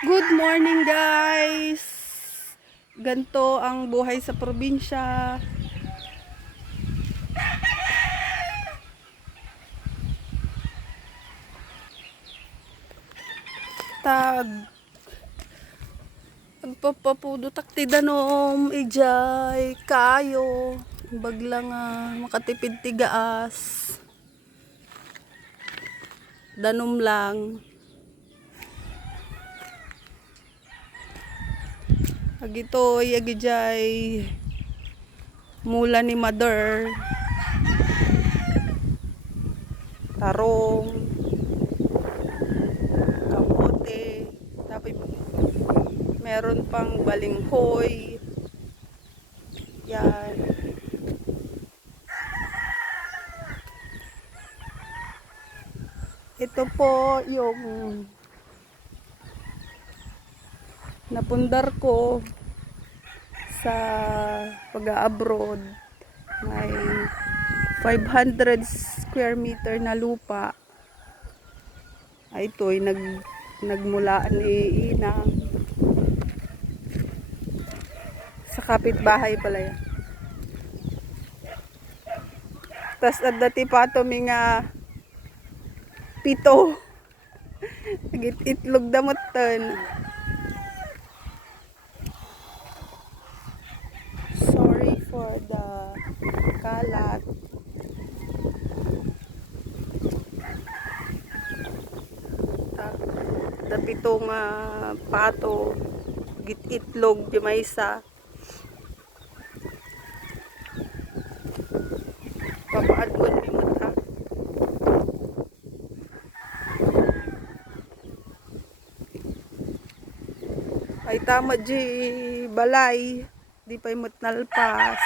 Good morning guys! Ganto ang buhay sa probinsya. Tag agpapapudot takti danom ijay kayo bagla nga makatipid tigaas danom lang agitoy agijay mula ni mother tarong kamote tapos meron pang balinghoy yan. Ito po yung napundar ko sa pag-abroad. May 500 square meter na lupa. Ay ito'y nagmulaan ni Inang. Sa kapitbahay pala yan. Tas at dati pa ito mga pito. Itlog damot ton. Sorry for the kalat. Dapitong pato. Itlog di may isa. Papaadwan mi mata. Ay tama di balay. Di pa imot nalpas.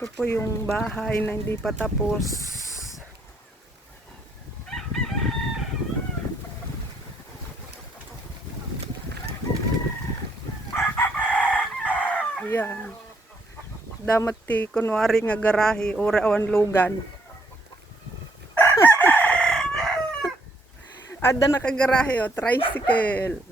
Ito po yung bahay na hindi pa tapos. Ayan. Damat ti kunwari nga garahe o awan lugan. Ada nakagarahe o tricycle.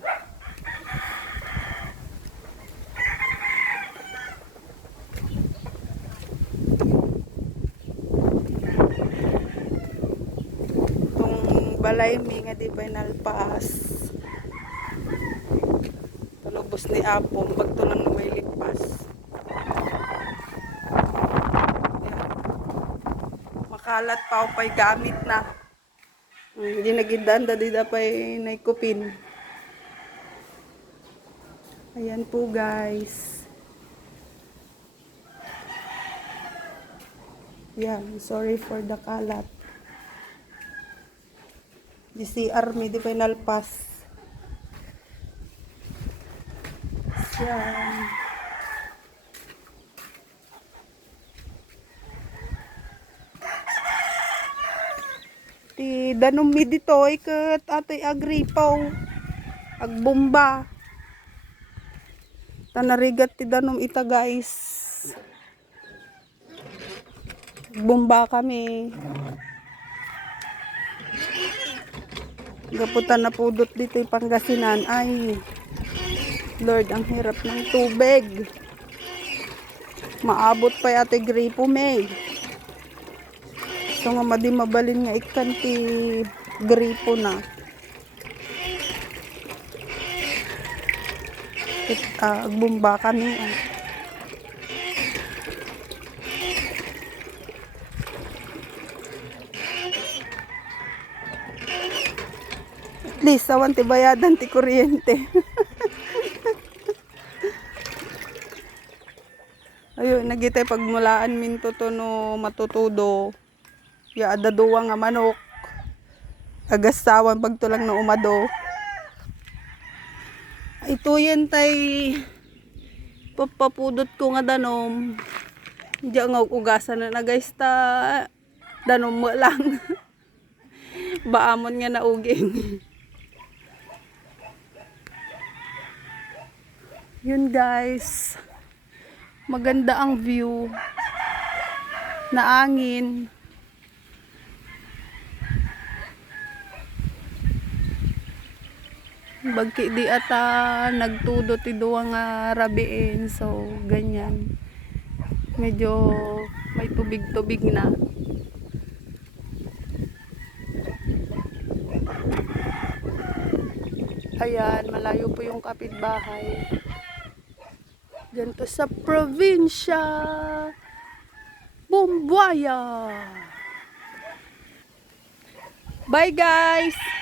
Itong balay mi nga di pa nalpas. Talubos ni Apong pagtulang na may ligpas. Makalat pa o pa'y gamit na. Hindi nagindanda di dapay naikupin. Ayan po guys. Yan, sorry for the kalat. Di CR mi di pa nalpas. Yan. Ti danom mi dito ket atoy agripaw agbomba tanarigat ti danom ita guys bomba kami gaputan na pudot dito Pangasinan. Ay Lord, ang hirap ng tubig, maabot pa yate gripo may. So nga madi mabalin nga ikan ti gripo na. Agbomba kami. At least awan ti bayadan ti kuryente. Ayun, nagitay pagmulaan minto to no matutudo. Ya adaduwa nga manok. Agasawan pagtulang na umado. Ito yan tay papapudot ko nga danom. Diya nga ugasan na guys ta danom mo lang. Baamon nga nauging. Yun guys. Maganda ang view. na angin. Bagki di ata nagtudo ti duwa nga rabiin, so ganyan. Medyo may tubig-tubig na. Ayan, malayo po yung kapitbahay. Diyan to sa probinsya. Bumbuaya. Bye guys!